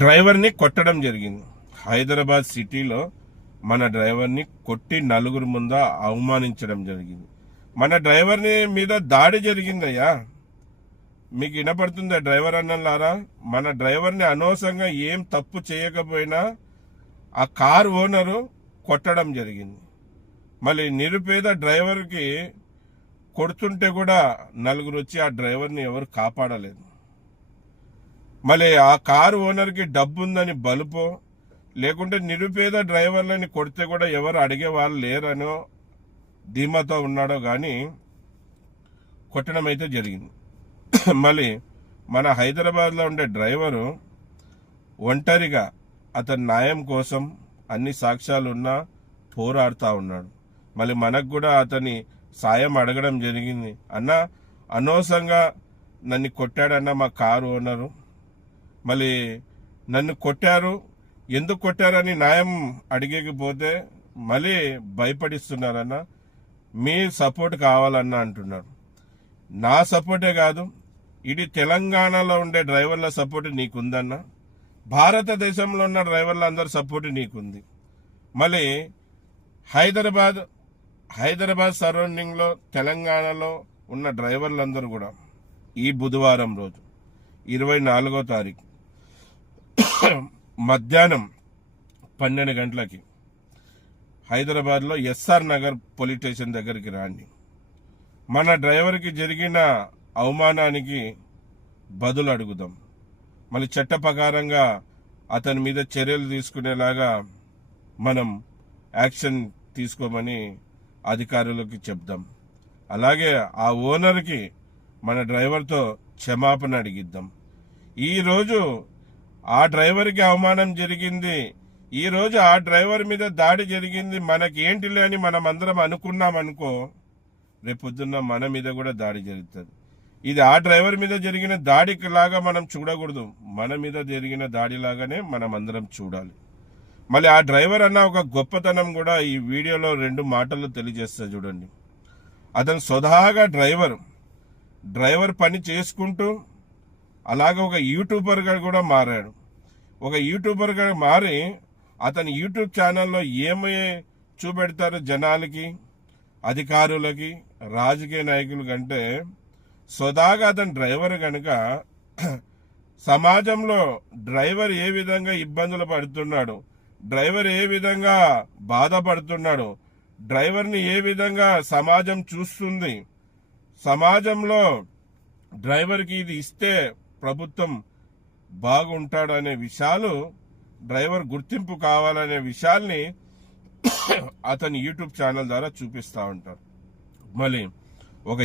డ్రైవర్ని కొట్టడం జరిగింది. హైదరాబాద్ సిటీలో మన డ్రైవర్ని కొట్టి నలుగురు ముందు అవమానించడం జరిగింది. మన డ్రైవర్ని మీద దాడి జరిగిందయ్యా. మీకు వినపడుతుందా డ్రైవర్ అన్నలారా? మన డ్రైవర్ని అనవసరంగా ఏం తప్పు చేయకపోయినా ఆ కార్ ఓనరు కొట్టడం జరిగింది. మళ్ళీ నిరుపేద డ్రైవర్కి కొడుతుంటే కూడా నలుగురు వచ్చి ఆ డ్రైవర్ని ఎవరు కాపాడలేదు. మళ్ళీ ఆ కారు ఓనర్కి డబ్బు ఉందని బలుపో, లేకుంటే నిరుపేద డ్రైవర్లని కొడితే కూడా ఎవరు అడిగే వాళ్ళు లేరనో ధీమాతో ఉన్నాడో కానీ కొట్టడం అయితే జరిగింది. మళ్ళీ మన హైదరాబాద్లో ఉండే డ్రైవరు ఒంటరిగా అతని న్యాయం కోసం అన్ని సాక్ష్యాలు ఉన్నా పోరాడుతూ ఉన్నాడు. మళ్ళీ మనకు కూడా అతని సాయం అడగడం జరిగింది. అన్న అనవసరంగా నన్ను కొట్టాడన్న మా కారు ఓనరు, మళ్ళీ నన్ను కొట్టారు, ఎందుకు కొట్టారని న్యాయం అడిగకపోతే మళ్ళీ భయపడిస్తున్నారన్న, మీ సపోర్ట్ కావాలన్న అంటున్నారు. నా సపోర్టే కాదు, ఇది తెలంగాణలో ఉండే డ్రైవర్ల సపోర్ట్ నీకుందన్న, భారతదేశంలో ఉన్న డ్రైవర్ల అందరి సపోర్ట్ నీకుంది. మళ్ళీ హైదరాబాద్ సరౌండింగ్లో తెలంగాణలో ఉన్న డ్రైవర్లందరూ కూడా ఈ బుధవారం రోజు 24వ తారీఖు మధ్యాహ్నం 12 గంటలకి హైదరాబాద్లో ఎస్ఆర్ నగర్ పోలీస్ స్టేషన్ దగ్గరికి రాండి. మన డ్రైవర్కి జరిగిన అవమానానికి బదులు అడుగుదాం. మళ్ళీ చట్ట ప్రకారంగా అతని మీద చర్యలు తీసుకునేలాగా మనం యాక్షన్ తీసుకోమని అధికారులకు చెప్దాం. అలాగే ఆ ఓనర్కి మన డ్రైవర్తో క్షమాపణ అడిగిద్దాం. ఈరోజు ఆ డ్రైవర్కి అవమానం జరిగింది, ఈరోజు ఆ డ్రైవర్ మీద దాడి జరిగింది, మనకేంటిలే అని మనం అందరం అనుకున్నామనుకో, రేపొద్దున్న మన మీద కూడా దాడి జరుగుతుంది. ఇది ఆ డ్రైవర్ మీద జరిగిన దాడికి లాగా మనం చూడకూడదు, మన మీద జరిగిన దాడిలాగానే మనం అందరం చూడాలి. మళ్ళీ ఆ డ్రైవర్ అన్న ఒక గొప్పతనం కూడా ఈ వీడియోలో 2 మాటలు తెలియజేస్తా చూడండి. అతను స్వతహాగా డ్రైవర్ పని చేసుకుంటూ అలాగే ఒక యూట్యూబర్గా కూడా మారాడు. ఒక యూట్యూబర్గా మారి అతని యూట్యూబ్ ఛానల్లో ఏమి చూపెడతారు జనాలకి, అధికారులకి, రాజకీయ నాయకులు కంటే స్వతహాగా అతని డ్రైవర్ కనుక సమాజంలో డ్రైవర్ ఏ విధంగా ఇబ్బందులు పడుతున్నాడు, డ్రైవర్ ఏ విధంగా బాధపడుతున్నాడు, డ్రైవర్ని ఏ విధంగా సమాజం చూస్తుంది, సమాజంలో డ్రైవర్కి ఇది ఇస్తే ప్రభుత్వం బాగుంటాడనే విషయాలు, డ్రైవర్ గుర్తింపు కావాలనే విషయాల్ని అతని యూట్యూబ్ ఛానల్ ద్వారా చూపిస్తూ ఉంటారు. మళ్ళీ ఒక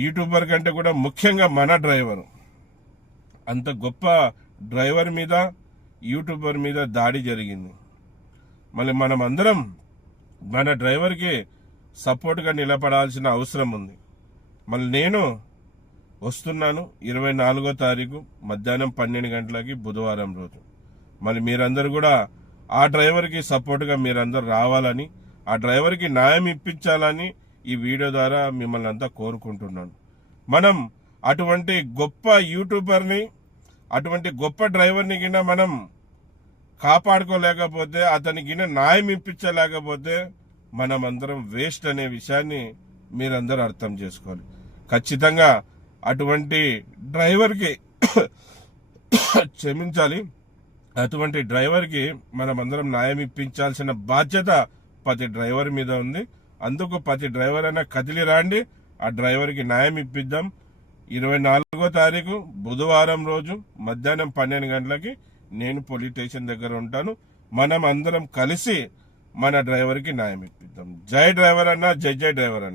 యూట్యూబర్ కంటే కూడా ముఖ్యంగా మన డ్రైవరు, అంత గొప్ప డ్రైవర్ మీద యూట్యూబర్ మీద దాడి జరిగింది. మళ్ళీ మనం అందరం మన డ్రైవర్కి సపోర్ట్గా నిలబడాల్సిన అవసరం ఉంది. మళ్ళీ నేను వస్తున్నాను 24వ తారీఖు మధ్యాహ్నం 12 గంటలకి బుధవారం రోజు. మళ్ళీ మీరందరూ కూడా ఆ డ్రైవర్కి సపోర్ట్గా మీరందరూ రావాలని, ఆ డ్రైవర్కి న్యాయం ఇప్పించాలని ఈ వీడియో ద్వారా మిమ్మల్ని అంతా కోరుకుంటున్నాను. మనం అటువంటి గొప్ప యూట్యూబర్ని, అటువంటి గొప్ప డ్రైవర్ని కింద మనం కాపాడుకోలేకపోతే, అతనికి న్యాయం ఇప్పించలేకపోతే మనమందరం వేస్ట్ అనే విషయాన్ని మీరందరూ అర్థం చేసుకోవాలి. ఖచ్చితంగా అటువంటి డ్రైవర్కి క్షమించాలి, అటువంటి డ్రైవర్కి మనమందరం న్యాయం ఇప్పించాల్సిన బాధ్యత ప్రతి డ్రైవర్ మీద ఉంది. అందుకు ప్రతి డ్రైవర్ అయినా కదిలి రాండి, ఆ డ్రైవర్కి న్యాయం ఇప్పిద్దాం. 24వ తారీఖు బుధవారం రోజు మధ్యాహ్నం 12 గంటలకి నేను పోలీస్ స్టేషన్ దగ్గర ఉంటాను. మనం అందరం కలిసి మన డ్రైవర్కి న్యాయం ఇప్పిద్దాం. జై డ్రైవర్ అన్న, జై డ్రైవర్ అన్న.